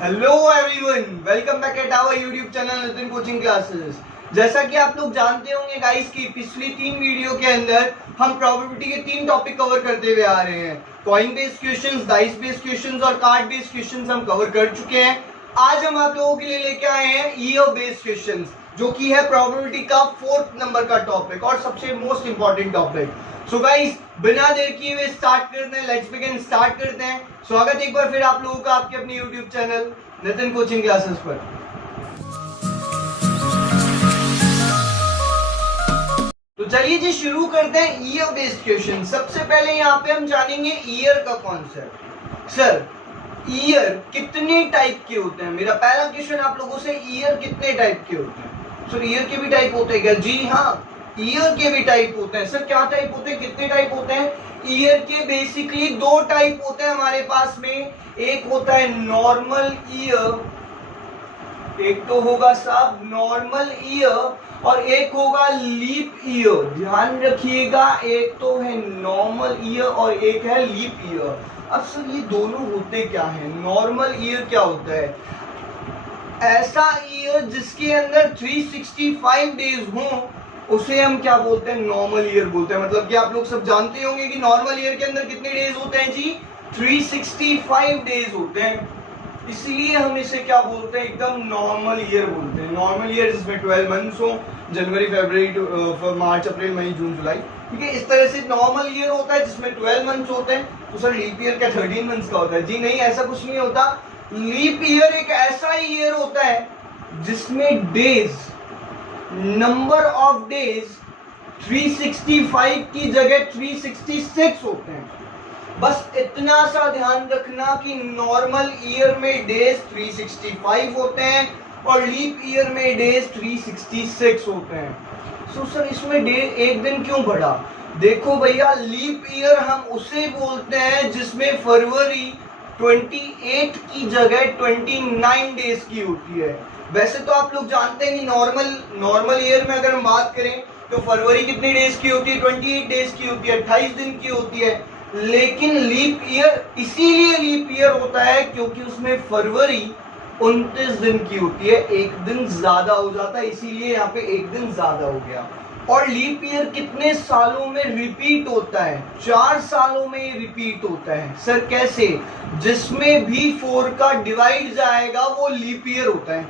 Hello everyone, welcome back at our YouTube channel Nitin coaching classes. जैसा कि आप लोग जानते होंगे गाइस कि पिछली 3 वीडियो के अंदर हम प्रोबेबिलिटी के 3 टॉपिक कवर करते हुए आ रहे हैं। Coin based questions, dice based questions और कार्ड बेस्ड क्वेश्चंस हम कवर कर चुके हैं। आज हम आप लोगों के लिए लेके आए हैं ईयर बेस्ड क्वेश्चंस, जो कि है प्रोबेबिलिटी का 4th नंबर का टॉपिक और सबसे most important topic. So guys, बिना देर किए हुए स्टार्ट करते हैं। लेट्स बिगिन, स्टार्ट करते हैं। स्वागत एक बार फिर आप लोगों का आपके अपने YouTube channel Nitin coaching classes पर। तो चलिए जी शुरू करते हैं ईयर बेस्ड क्वेश्चन। सबसे पहले यहाँ पे हम जानेंगे ईयर का कॉन्सेप्ट। सर, ईयर कितने टाइप के होते हैं? मेरा पहला क्वेश्चन आप लोगों से, ईयर कितने टाइप के होते हैं? सर, ईयर के भी टाइप होते हैं क्या? जी हाँ, ईयर के भी टाइप होते हैं। सर, क्या टाइप होते हैं, कितने टाइप होते हैं? ईयर के बेसिकली 2 टाइप होते हैं हमारे पास में। एक होता है नॉर्मल ईयर, एक तो होगा साहब नॉर्मल ईयर, और एक होगा लीप ईयर। ध्यान रखिएगा, एक तो है नॉर्मल ईयर और एक है लीप ईयर। अब सर, ये दोनों होते क्या है? नॉर्मल ईयर क्या होता है? ऐसा ईयर जिसके अंदर 365 डेज हों, उसे हम क्या बोलते हैं? नॉर्मल ईयर बोलते हैं। मतलब कि आप लोग सब जानते होंगे कि नॉर्मल ईयर के अंदर कितने डेज होते हैं जी? 365 डेज होते हैं। इसलिए हम इसे क्या बोलते हैं? एकदम नॉर्मल ईयर बोलते हैं। नॉर्मल ईयर जिसमें 12 मंथ्स हो, जनवरी, फरवरी, मार्च, अप्रैल, मई, जून, जुलाई। ठीक है, इस तरह से नॉर्मल ईयर होता है जिसमें 12 मंथ्स होते हैं। तो सर, लीप ईयर क्या 13 मंथ्स का होता है? जी नहीं, ऐसा कुछ नहीं होता। लीप ईयर एक ऐसा ईयर होता है जिसमें डेज, नंबर ऑफ डेज 365 की जगह 366 होते हैं। बस इतना सा ध्यान रखना कि नॉर्मल ईयर में डेज 365 होते हैं और लीप ईयर में डेज 366 होते हैं। सो सर, इसमें डे एक दिन क्यों बढ़ा? देखो भैया, लीप ईयर हम उसे बोलते हैं जिसमें फरवरी 28 की जगह 29 डेज की होती है। वैसे तो आप लोग जानते हैं कि नॉर्मल ईयर में अगर हम बात करें तो फरवरी कितनी डेज की होती है? 28 डेज की होती है, 28 दिन की होती है। लेकिन लीप ईयर इसीलिए लीप ईयर होता है क्योंकि उसमें फरवरी 29 दिन की होती है, एक दिन ज्यादा हो जाता है, इसीलिए यहाँ पे एक दिन ज्यादा हो गया। और लीप ईयर कितने सालों में रिपीट होता है? 4 सालों में ये रिपीट होता है। सर कैसे? जिसमें भी 4 का डिवाइड जाएगा वो लीप ईयर होता है।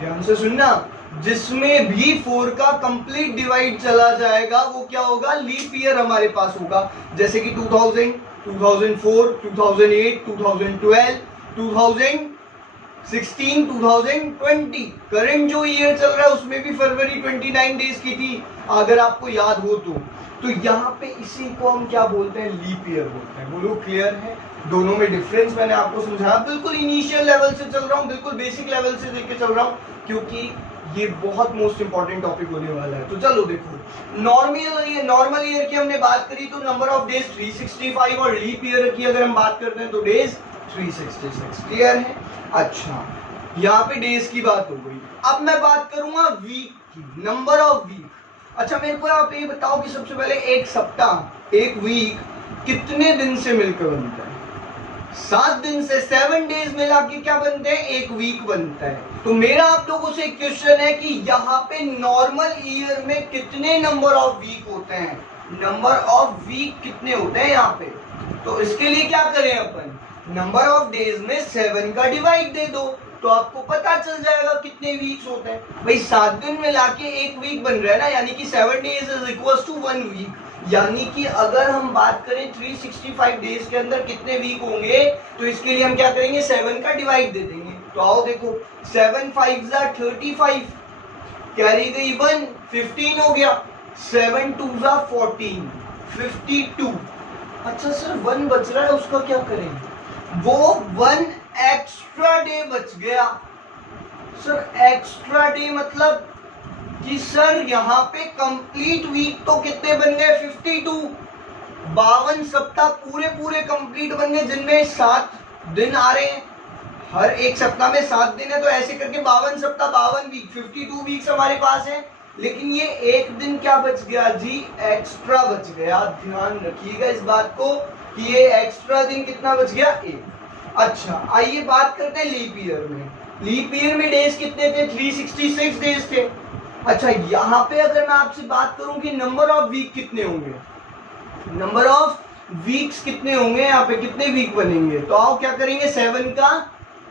ध्यान से सुनना, जिसमें भी 4 का कंप्लीट डिवाइड चला जाएगा वो क्या होगा? लीप ईयर हमारे पास होगा। जैसे कि 2000, 2004, 2008, 2012, 2016, 2020। करंट जो ईयर चल रहा है उसमें भी फरवरी 29 डेज की थी, अगर आपको याद हो तो यहाँ पे इसी को हम क्या बोलते हैं? लीप ईयर बोलते हैं। बोलो, क्लियर है? दोनों में डिफरेंस मैंने आपको समझाया। बिल्कुल इनिशियल लेवल से चल रहा हूँ, बिल्कुल बेसिक लेवल से लेके चल रहा हूँ, क्योंकि ये बहुत मोस्ट इंपॉर्टेंट टॉपिक होने वाला है। तो चलो देखो, नॉर्मल ईयर की हमने बात करी तो नंबर ऑफ डेज 365, और लीप ईयर की अगर हम बात करते हैं तो डेज 366। क्लियर है? अच्छा, यहाँ पे डेज की बात हो गई। अब मैं बात करूंगा वीक की, नंबर ऑफ वीक। अच्छा, मेरे को आप ये बताओ कि सबसे पहले एक सप्ताह, एक वीक कितने दिन से मिलकर बनता है? 7 दिन से। 7 डेज मिला के क्या बनते हैं? एक वीक बनता है। तो मेरा आप लोगों से क्वेश्चन है कि यहाँ पे नॉर्मल ईयर में कितने नंबर ऑफ वीक होते हैं? नंबर ऑफ वीक कितने होते हैं यहाँ पे? तो इसके लिए क्या करें अपन? नंबर ऑफ डेज में 7 का डिवाइड दे दो तो आपको पता चल जाएगा कितने वीक्स होते हैं। भाई 7 दिन मिला के एक वीक बन रहा है ना, यानी कि 7 days is equal to 1 week. यानी कि अगर हम बात करें 365 डेज के अंदर कितने वीक होंगे, तो इसके लिए हम क्या करेंगे? 7 का डिवाइड दे देंगे। तो आओ देखो, 7 5 जा 35, कैरी गई 1, 15 हो गया। 7 2 जा 14, 52। अच्छा सर, 1 बच रहा है, उसका क्या करें? वो 1 एक्स्ट्रा डे बच गया। सर, एक्स्ट्रा डे मतलब कि सर यहाँ पे कंप्लीट वीक तो कितने बन गए? 52। 52 सप्ताह पूरे कंप्लीट बन गए, जिनमें 7 दिन आ रहे हैं। हर एक सप्ताह में 7 दिन है, तो ऐसे करके 52 सप्ताह, 52 वीक, 52 वीक्स हमारे पास है। लेकिन ये एक दिन क्या बच गया जी? एक्स्ट्रा बच गया। ध्यान रखिएगा इस बात को कि ये एक्स्ट्रा दिन कितना बच गया? 1। अच्छा आइए बात करते हैं लीप ईयर में। लीप ईयर में डेज कितने थे? 366 डेज थे। अच्छा यहाँ पे अगर मैं आपसे बात करूं कि नंबर ऑफ वीक कितने होंगे, नंबर ऑफ वीक्स कितने होंगे, यहाँ पे कितने वीक बनेंगे, तो आओ क्या करेंगे, 7 का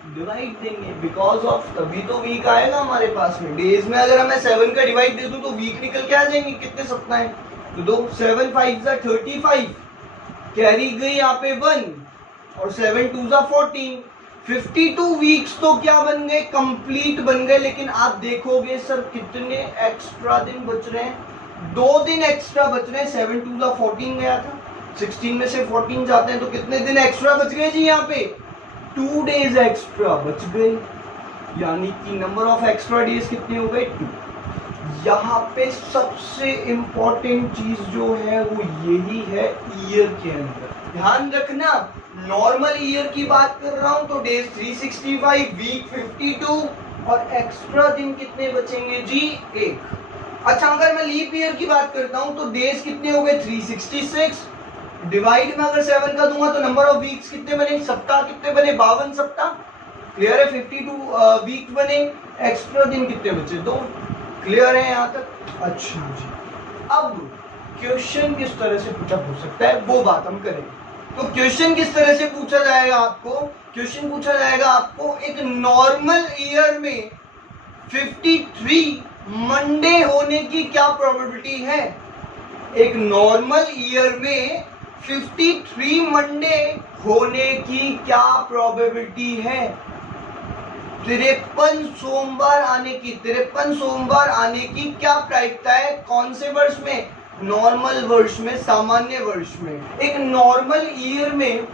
डिवाइड देंगे, बिकॉज ऑफ तभी तो वीक आएगा हमारे पास में। डेज में अगर मैं 7 का डिवाइड दे दूं तो वीक निकल के आ जाएंगे, कितने सप्ताह है, तो दो 7 5 35, कैरी गई यहाँ पे 1 और 7 2 14, 52 वीक्स तो क्या बन गए, कंप्लीट बन गए। लेकिन आप देखोगे सर कितने एक्स्ट्रा दिन बच रहे हैं, 2 दिन एक्स्ट्रा बच रहे हैं। 7 2 14 गया था, 16 में से 14 जाते हैं तो कितने दिन एक्स्ट्रा बच गए जी, यहाँ पे 2 डेज एक्स्ट्रा बच गए, यानी कि नंबर ऑफ एक्स्ट्रा डेज कितने हो गए, 2। यहाँ पे सबसे इंपॉर्टेंट चीज जो है वो यही है ईयर के अंदर, ध्यान रखना। नॉर्मल ईयर की बात कर रहा हूं तो डेज 365, वीक 52 और एक्स्ट्रा दिन कितने बचेंगे जी, 1। अच्छा अगर मैं लीप ईयर की बात करता हूं तो डेज कितने हो गए, 366, डिवाइड में अगर 7 का दूंगा तो नंबर ऑफ वीक्स कितने बने, सप्ताह कितने बने, 52 सप्ताह, क्लियर है। 52 वीक बने, एक्स्ट्रा दिन कितने बचे, 2, क्लियर है यहाँ तक। अच्छा जी, अब क्वेश्चन किस तरह से पूछा हो सकता है वो बात हम करेंगे। तो क्वेश्चन किस तरह से पूछा जाएगा आपको, क्वेश्चन पूछा जाएगा आपको एक नॉर्मल ईयर में 53 मंडे होने की क्या प्रोबेबिलिटी है, एक नॉर्मल ईयर में 53 मंडे होने की क्या प्रोबेबिलिटी है, 53 सोमवार आने की, 53 सोमवार आने की क्या प्रायिकता है, कौन से वर्ष में, नॉर्मल वर्ष में, सामान्य वर्ष में। एक नॉर्मल ईयर में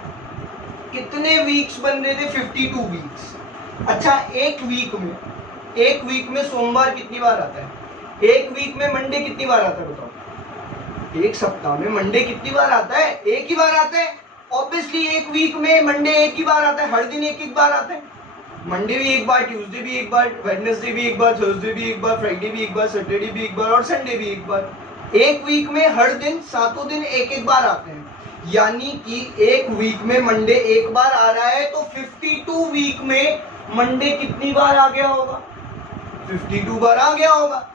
कितने वीक्स बन रहे थे, 52 वीक्स। अच्छा एक वीक में सोमवार कितनी बार आता है, एक वीक में मंडे कितनी बार आता है बताओ, एक सप्ताह में मंडे कितनी बार आता है, एक ही बार आता है। ऑब्वियसली एक वीक में मंडे एक ही बार आता है, हर दिन एक बार आता है, मंडे भी एक बार, ट्यूसडे भी एक बार, वेडनेसडे भी एक बार, थर्सडे भी एक बार, फ्राइडे भी एक बार, सैटरडे भी एक बार और संडे भी एक बार। एक वीक में हर दिन 7 दिन एक बार आते हैं, यानी कि एक वीक में मंडे एक बार आ रहा है तो 52 वीक में मंडे कितनी बार आ गया होगा, 52 बार आ गया होगा।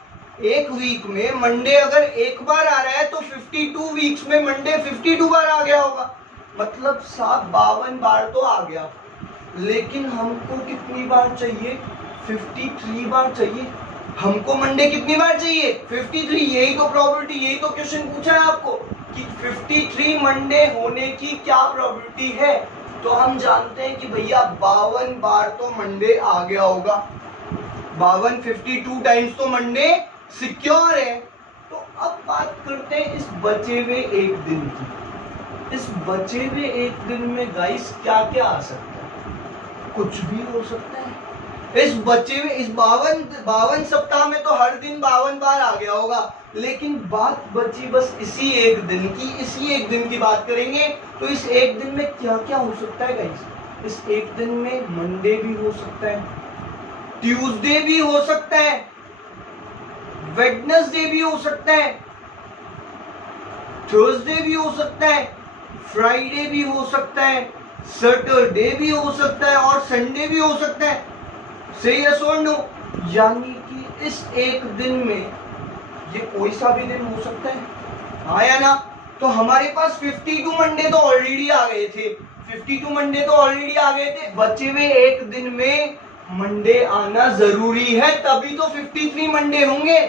एक वीक में मंडे अगर एक बार आ रहा है तो 52 वीक्स में मंडे 52 बार आ गया होगा, मतलब 52 बार तो आ गया। लेकिन हमको कितनी बार चाहिए, 53 बार चाहिए। हमको मंडे कितनी बार चाहिए, 53। यही तो प्रोबेबिलिटी, यही तो क्वेश्चन पूछा है आपको कि 53 मंडे होने की क्या प्रोबेबिलिटी है। तो हम जानते हैं कि भैया 52 बार तो मंडे आ गया होगा, 52 52 टाइम्स तो मंडे सिक्योर है। तो अब बात करते हैं इस बचे हुए एक दिन की। इस बचे हुए एक दिन में गाइस क्या क्या आ सकता है, कुछ भी हो सकता है। इस बचे हुए इस 52 सप्ताह में तो हर दिन 52 बार आ गया होगा, लेकिन बात बची बस इसी एक दिन की। इसी एक दिन की बात करेंगे तो इस एक दिन में क्या क्या हो सकता है गाइस। इस एक दिन में मंडे भी हो सकता है, ट्यूसडे भी हो सकता है, वेडनेसडे भी हो सकता है, थर्सडे भी हो सकता है, फ्राइडे भी हो सकता है, सैटरडे भी हो सकता है और संडे भी हो सकता है। सही है सो नो, यानी कि इस एक दिन में ये कोई सा भी दिन हो सकता है, हाँ या ना। तो हमारे पास 52 मंडे तो ऑलरेडी आ गए थे, 52 मंडे तो ऑलरेडी आ गए थे। बचे हुए एक दिन में मंडे आना जरूरी है, तभी तो 53 मंडे होंगे।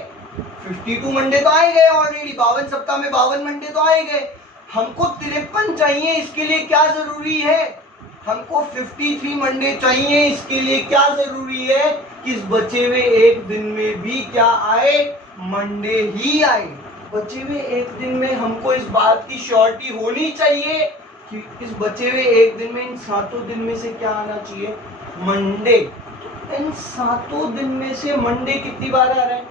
52 मंडे तो आए गए ऑलरेडी, 52 सप्ताह में 52 मंडे तो आए गए। हमको 53 चाहिए, इसके लिए क्या जरूरी है, हमको 53 मंडे चाहिए। इसके लिए क्या जरूरी है कि इस बचे हुए एक दिन में भी क्या आए, मंडे ही आए। बचे हुए एक दिन में हमको इस बात की श्योरिटी होनी चाहिए कि इस बचे हुए एक दिन में इन 7 दिन में से क्या आना चाहिए, मंडे। इन 7 दिन में से मंडे कितनी बार आ रहा है,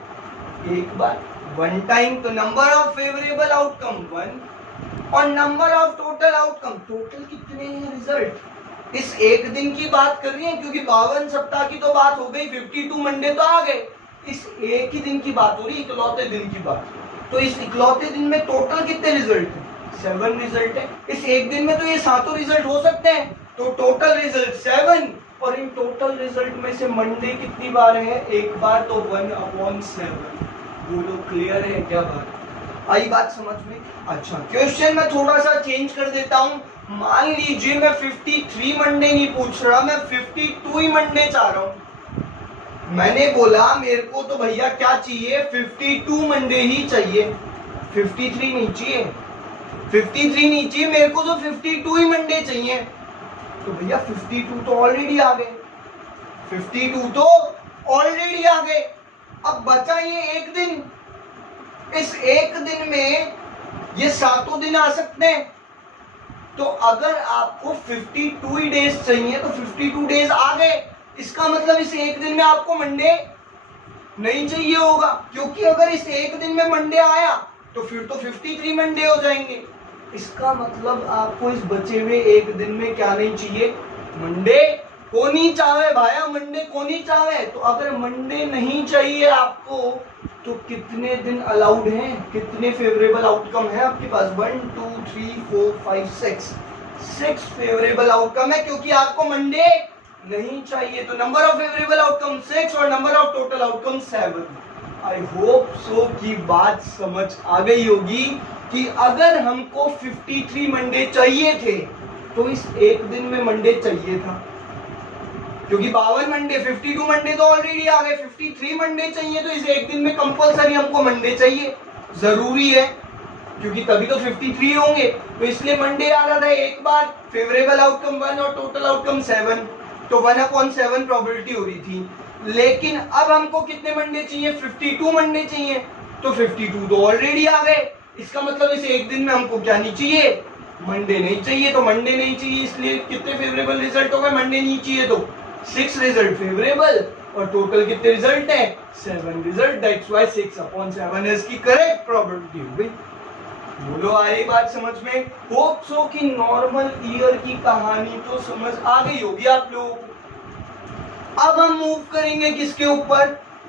एक बार, 1 टाइम। तो नंबर ऑफ फेवरेबल आउटकम 1 और number of total outcome, total कितने हैं रिजल्ट। इस एक दिन की बात कर रही है क्योंकि 52 सप्ताह की तो बात हो गई, 52 मंडे तो आ गए। इस एक ही दिन की बात हो रही, इकलौते दिन की बात। तो इस इकलौते दिन में टोटल कितने रिजल्ट हैं, 7 रिजल्ट है। इस एक दिन में तो ये 7 रिजल्ट हो सकते हैं, तो टोटल रिजल्ट 7, और इन टोटल रिजल्ट में से मंडे कितनी बार है? एक बार, तो 1/7। बोलो क्लियर है क्या बात? आई बात समझ में? अच्छा, क्वेश्चन मैं थोड़ा सा चेंज कर देता हूं। मान लीजिए मैं 53 मंडे नहीं पूछ रहा, मैं 52 ही मंडे चाह रहा हूं। मैंने बोला मेरे को तो भैया क्या चाहिए? 52 मंडे ही चाहिए, 53 नहीं चाहिए। 53 नहीं चाहिए मेरे को, तो 52 ही मंडे चाहिए। तो भैया 52 तो ऑलरेडी आ गए, 52 तो ऑलरेडी आ गए। अब बचा ये एक दिन, इस एक दिन में ये 7 दिन आ सकते हैं। तो अगर आपको 52 ही डेज चाहिए तो 52 डेज आ गए। इसका मतलब इस एक दिन में आपको मंडे नहीं चाहिए होगा, क्योंकि अगर इस एक दिन में मंडे आया तो फिर तो 53 मंडे हो जाएंगे। इसका मतलब आपको इस बचे हुए एक दिन में क्या नहीं चाहिए? मंडे को नहीं चाहे भाया, मंडे को नहीं चाहे। तो अगर मंडे नहीं चाहिए आपको तो कितने दिन अलाउड हैं? कितने फेवरेबल आउटकम है आपके पास? 1 2 3 4 5 6 फेवरेबल आउटकम है, क्योंकि आपको मंडे नहीं चाहिए। तो नंबर ऑफ फेवरेबल आउटकम 6 और number of total outcome 7। I hope so की बात समझ आ गई होगी कि अगर हमको 53 मंडे चाहिए थे तो इस एक दिन में मंडे चाहिए था, क्योंकि 52 मंडे, 52 मंडे तो ऑलरेडी आ गए। 53 मंडे चाहिए तो इस एक दिन में कंपलसरी हमको मंडे चाहिए, जरूरी है, क्योंकि तभी तो 53 होंगे। तो इसलिए मंडे आ रहा था एक बार, फेवरेबल आउटकम 1 और टोटल आउटकम 7, तो 1/7 प्रोबेबिलिटी हो रही थी। लेकिन अब हमको कितने मंडे चाहिए? 52 मंडे चाहिए। तो 52 तो ऑलरेडी आ गए। इसका मतलब इस एक दिन में हमको क्या नहीं चाहिए? मंडे नहीं चाहिए। तो मंडे नहीं चाहिए, इसलिए कितने फेवरेबल रिजल्ट हो गए? मंडे नहीं चाहिए तो 6 रिजल्ट फेवरेबल, और टोटल कितने रिजल्ट है? 7 रिजल्ट। दैट्स व्हाई 6/7 इसकी करेक्ट प्रोबेबिलिटी हो गई। बोलो आ रही बात समझ में? होप सो कि नॉर्मल ईयर की कहानी तो समझ आ गई होगी आप लोगों को। अब हम मूव करेंगे किसके ऊपर?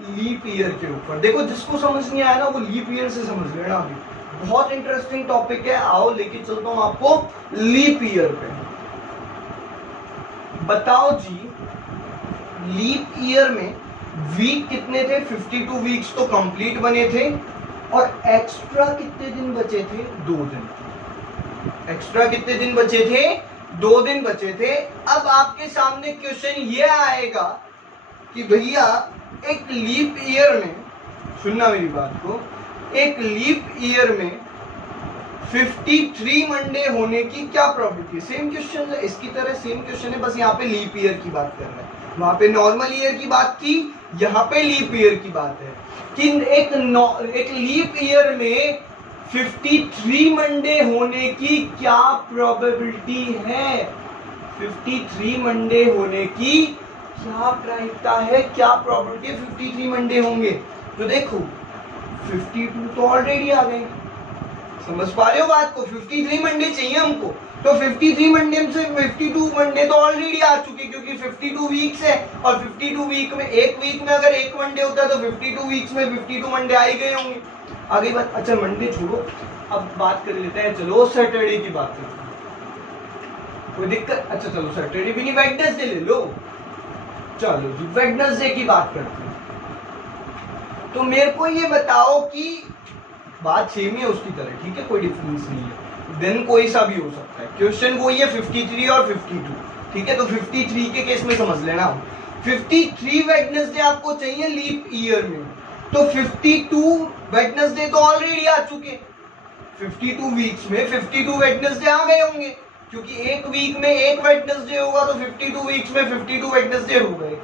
लीप ईयर के ऊपर। देखो जिसको समझ नहीं आया ना वो लीप ईयर से समझ लेना। अभी बहुत इंटरेस्टिंग टॉपिक है, आओ लेके चलता हूं आपको लीप ईयर पे। बताओ जी, लीप ईयर में वीक कितने थे? 52 वीक्स तो कंप्लीट बने थे, और एक्स्ट्रा कितने दिन बचे थे? 2 दिन। एक्स्ट्रा कितने दिन बचे थे? 2 दिन बचे थे। अब आपके सामने क्वेश्चन ये आएगा कि भैया एक लीप ईयर में, सुनना मेरी बात को, एक लीप ईयर में 53 मंडे होने की क्या प्रोबेबिलिटी? सेम क्वेश्चन है, इसकी तरह सेम क्वेश्चन है, बस यहाँ पे लीप ईयर की बात कर रहे हैं। वहां पे नॉर्मल ईयर की बात थी, यहाँ पे लीप ईयर की बात है कि एक लीप ईयर में 53 मंडे होने की क्या प्रोबेबिलिटी है? 53 मंडे होने की क्या प्रायिकता है, क्या प्रोबेबिलिटी है 53 मंडे होंगे? तो देखो 52 तो ऑलरेडी आ गए, समझ पा रहे हो बात को? 53 मंडे चाहिए हमको, तो 53 मंडे से 52 मंडे तो ऑलरेडी आ चुके, क्योंकि 52 वीक्स है, और 52 वीक में एक वीक में अगर एक मंडे होता है तो 52 वीक्स में 52 मंडे आ ही गए होंगे। आगे बात, अच्छा मंडे छोड़ो, अब बात कर लेते हैं, चलो सैटरडे की बात करते हैं। कोई दिक्कत? अच्छा चलो सैटरडे भी नहीं, वेडनेसडे ले लो। चलो जी वेडनेसडे की बात करते हैं। तो मेरे को ये बताओ कि बात सेम ही है उसकी तरह, ठीक है, कोई डिफरेंस नहीं है, दिन कोई सा भी हो सकता है। क्वेश्चन वही है 53 और 52, ठीक है। तो 53 के केस में समझ लेना, 53 वेडनेसडे आपको चाहिए लीप ईयर में, तो 52 वेडनेसडे तो ऑलरेडी आ चुके। 52 वीक्स में 52 वेडनेसडे आ गए होंगे, क्योंकि एक वीक में एक वेडनेसडे होगा, तो 52 वीक्स में 52 वेडनेसडे हो गए।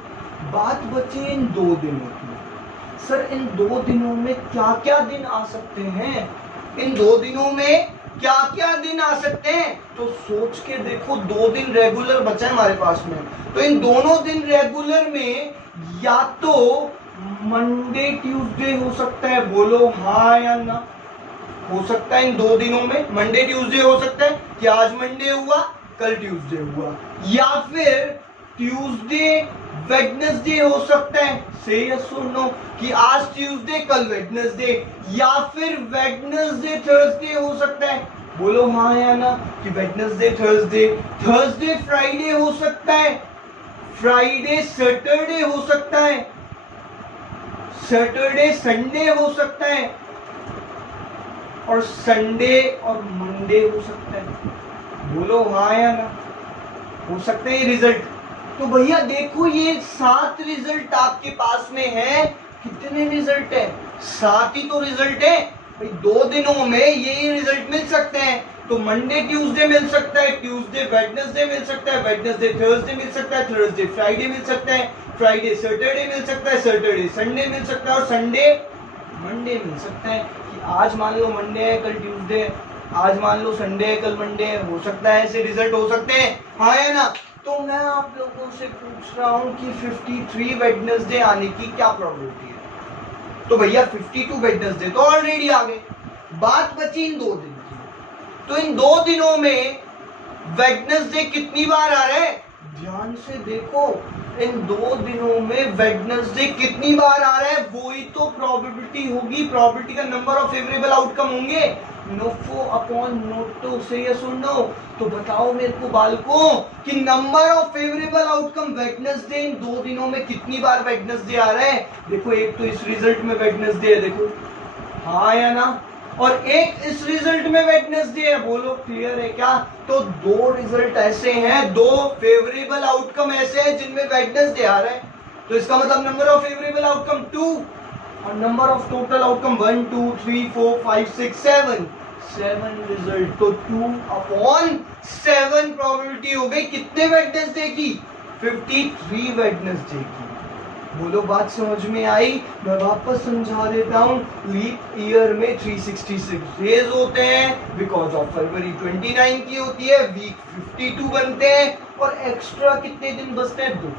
बात बचे इन 2 दिनों की। सर इन 2 दिनों में क्या क्या दिन आ सकते हैं? इन 2 दिनों में क्या क्या दिन आ सकते हैं? तो सोच के देखो, 2 दिन रेगुलर बचा है हमारे पास में, तो इन दोनों दिन रेगुलर में या तो मंडे ट्यूसडे हो सकता है, बोलो हाँ या ना? हो सकता है इन 2 दिनों में मंडे ट्यूसडे हो सकता है, कि आज मंडे हुआ कल ट्यूसडे हुआ, या फिर ट्यूसडे वेडनेसडे हो सकता है, से यस और नो, कि आज ट्यूसडे कल वेडनेसडे, या फिर वेडनेसडे थर्सडे हो सकता है, बोलो हाँ या ना कि वेडनेसडे थर्सडे, थर्सडे फ्राइडे हो सकता है, फ्राइडे सैटरडे हो सकता है, सैटरडे संडे हो सकता है, और संडे और मंडे हो सकता है। बोलो हाँ या ना, हो सकते हैं रिजल्ट। तो भैया देखो ये 7 रिजल्ट आपके पास में है। कितने रिजल्ट है? 7 ही तो रिजल्ट है भाई। 2 दिनों में ये रिजल्ट मिल सकते हैं। तो मंडे ट्यूसडे मिल सकता है, ट्यूसडे वेडनेसडे मिल सकता है, वेडनेसडे थर्सडे मिल सकता है, थर्सडे फ्राइडे मिल सकता है, फ्राइडे सैटरडे मिल सकता है, सैटरडे संडे मिल सकता है, और संडे मंडे मिल सकता है। कि आज मान लो मंडे है, कल ट्यूसडे है, आज मान लो संडे है, कल मंडे है, हो सकता है ऐसे रिजल्ट हो सकते हैं, हाँ या ना। तो मैं आप लोगों से पूछ रहा हूं कि 53 वेडनेसडे आने की क्या प्रोबेबिलिटी है? तो भैया 52 वेडनेसडे तो ऑलरेडी आ गए, बात बची इन 2 दिन की। तो इन 2 दिनों में वेडनेसडे कितनी बार आ रहा है? ध्यान से देखो, इन 2 दिनों में वेडनेसडे कितनी बार आ रहा है, वो ही तो प्रोबेबिलिटी होगी। प्रोबेबिलिटी का नंबर ऑफ फेवरेबल आउटकम होंगे नोफो अपॉन नोटो से यस और नो। तो बताओ मेरे को बालकों कि number of favourable outcome Wednesday इन 2 दिनों में कितनी बार वेडनेसडे आ रहा है? देखो एक तो इस रिजल्ट में वेडनेसडे है, देखो हाँ या ना, और एक इस रिजल्ट में वेडनेसडे है। बोलो क्लियर है क्या? तो 2 रिजल्ट ऐसे हैं, 2 फेवरेबल आउटकम ऐसे हैं जिनमें वेडनेसडे आ रहा है। तो इसका मतलब नंबर ऑफ फेवरेबल आउटकम 2 और number of total outcome 1 2 3 4 5 6 7 result. तो 2/7 प्रोबेबिलिटी हो गई कितने वेडनेसडे की? 53 वेडनेसडे की। बोलो बात समझ में आई? मैं वापस समझा देता हूँ। लीप ईयर में 366 डेज होते हैं बिकॉज ऑफ फरवरी 29 की होती है, वीक 52 बनते हैं, और एक्स्ट्रा कितने दिन बचते हैं? 2।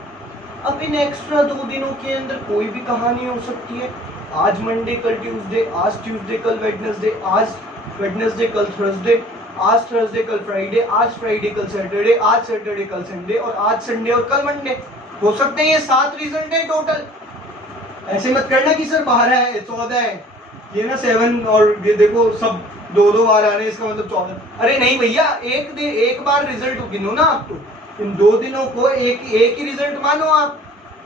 अब इन एक्स्ट्रा 2 दिनों के अंदर कोई भी कहानी हो सकती है। आज मंडे कल ट्यूसडे, आज ट्यूसडे कल वेडनेसडे, आज वेडनेसडे कल थर्सडे, आज थर्सडे कल फ्राइडे, आज फ्राइडे कल सैटरडे, आज सैटरडे कल संडे, और आज संडे और कल मंडे। हो सकते हैं ये 7 रिजल्ट है टोटल। ऐसे मत करना कि सर 12 है 14 है, ये ना 7 और ये देखो सब 2 बार आ रहे हैं, इसका मतलब 14। अरे नहीं भैया, एक बार रिजल्ट गिनो ना आप। तो इन 2 दिनों को एक ही रिजल्ट मानो आप,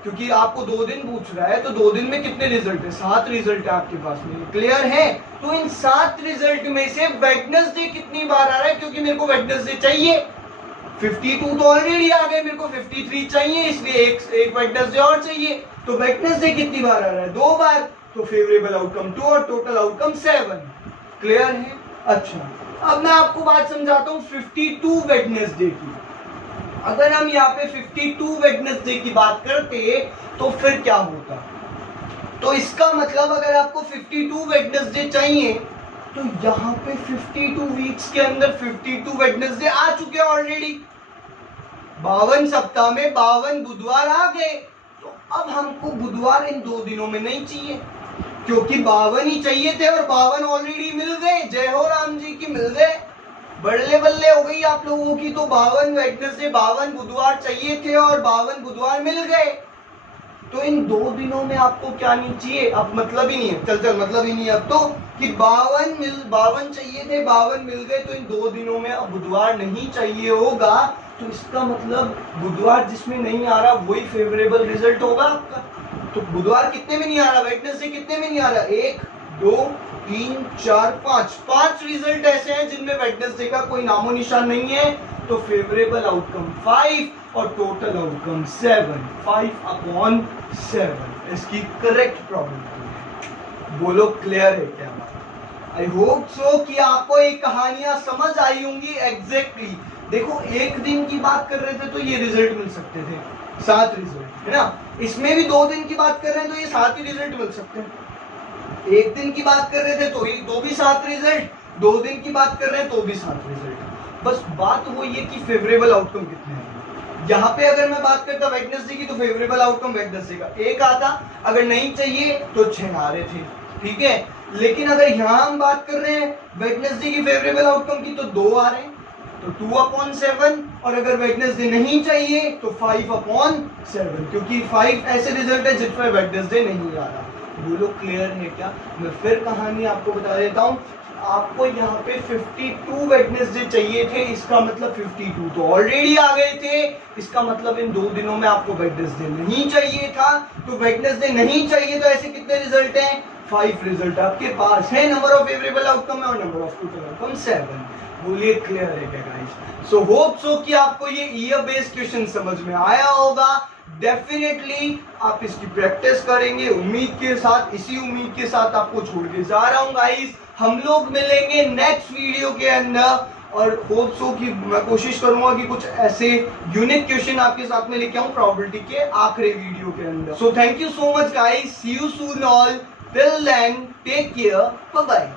क्योंकि आपको 2 दिन पूछ रहा है। तो 2 दिन में कितने रिजल्ट है? 7 रिजल्ट है आपके पास में, क्लियर है? तो इन 7 रिजल्ट में से वेडनेसडे कितनी बार आ रहा है? क्योंकि मेरे को वेडनेसडे चाहिए, 52 तो ऑलरेडी आ गए, मेरे को 53 चाहिए, इसलिए एक वेडनेसडे और चाहिए। तो वेडनेसडे कितनी बार आ रहा है? 2 बार। तो फेवरेबल आउटकम 2 और टोटल आउटकम 7। क्लियर है? अच्छा, अब मैं आपको बात समझाता हूँ 52 वेडनेसडे की। अगर हम यहाँ पे 52 वेडनेसडे की बात करते तो फिर क्या होता? तो इसका मतलब अगर आपको 52 वेडनेसडे चाहिए तो यहाँ पे 52 वीक्स के अंदर 52 वेडनेसडे आ चुके ऑलरेडी। 52 सप्ताह में 52 बुधवार आ गए। तो अब हमको बुधवार इन 2 दिनों में नहीं चाहिए, क्योंकि 52 ही चाहिए थे और 52 ऑलरेडी मिल गए। जय हो राम जी की, मिल गए। बल्ले बल्ले हो गई आप लोगों की। तो 52 वेडनेसडे 52 बुधवार चाहिए थे और 52 बुधवार मिल गए। तो इन 2 दिनों में आपको क्या नहीं चाहिए? अब मतलब ही नहीं है, चल मतलब ही नहीं है अब तो, कि 52 चाहिए थे, 52 मिल गए। तो इन 2 दिनों में अब बुधवार नहीं चाहिए होगा। तो इसका मतलब बुधवार जिसमें नहीं आ रहा वही फेवरेबल रिजल्ट होगा आपका। तो बुधवार कितने में नहीं आ रहा? वेडनेसडे कितने में नहीं आ रहा? 1 2 3 4 5 रिजल्ट ऐसे हैं जिनमें वेडनेसडे का कोई नामो निशान नहीं है। तो फेवरेबल आउटकम 5 और टोटल आउटकम 7, 5/7 इसकी करेक्ट प्रोबेबिलिटी। बोलो क्लियर है क्या? आई होप सो कि आपको ये कहानियां समझ आई होंगी एग्जैक्टली। देखो एक दिन की बात कर रहे थे तो ये रिजल्ट मिल सकते थे, 7 रिजल्ट है ना। इसमें भी 2 दिन की बात कर रहे हैं तो ये 7 ही रिजल्ट मिल सकते हैं। एक दिन की बात कर रहे थे तो भी 7 रिजल्ट, 2 दिन की बात कर रहे हैं तो भी 7 रिजल्ट। बस बात वो ये कि फेवरेबल आउटकम कितने हैं। यहाँ पे अगर मैं बात करता वेडनेसडे की तो फेवरेबल आउटकम वेडनेसडे का 1 आता, अगर नहीं चाहिए तो 6 आ रहे थे, ठीक है। लेकिन अगर यहाँ हम बात कर रहे हैं वेडनेसडे की फेवरेबल आउटकम की तो 2 आ रहे हैं, तो 2/7। और अगर वेडनेसडे नहीं चाहिए तो 5/7, क्योंकि 5 ऐसे रिजल्ट है जिसमें वेडनेसडे नहीं आ रहा। बोलो क्लियर है क्या? मैं फिर कहानी आपको बता देता हूँ। आपको यहाँ पे 52 वेडनेसडे चाहिए थे, इसका मतलब 52 तो ऑलरेडी आ गए थे, इसका मतलब इन 2 दिनों में आपको वेडनेसडे नहीं चाहिए था। तो वेडनेसडे नहीं चाहिए तो ऐसे कितने रिजल्ट हैं? 5 रिजल्ट आपके पास है। नंबर ऑफ फेवरेबल आउटकम है और नंबर ऑफ टोटल आउटकम 7। बोलिए क्लियर है क्या गाइस? सो होप सो कि आपको ये ईयर बेस्ड क्वेश्चन समझ में आया होगा। डेफिनेटली आप इसकी प्रैक्टिस करेंगे उम्मीद के साथ, इसी उम्मीद के साथ आपको छोड़ के जा रहा हूं गाइस। हम लोग मिलेंगे नेक्स्ट वीडियो के अंदर और होप सो कि मैं कोशिश करूंगा कि कुछ ऐसे यूनिक क्वेश्चन आपके साथ में लेके आऊं प्रोबेबिलिटी के आखिरी वीडियो के अंदर। So thank you so much guys, see you soon all, till then take care, bye bye.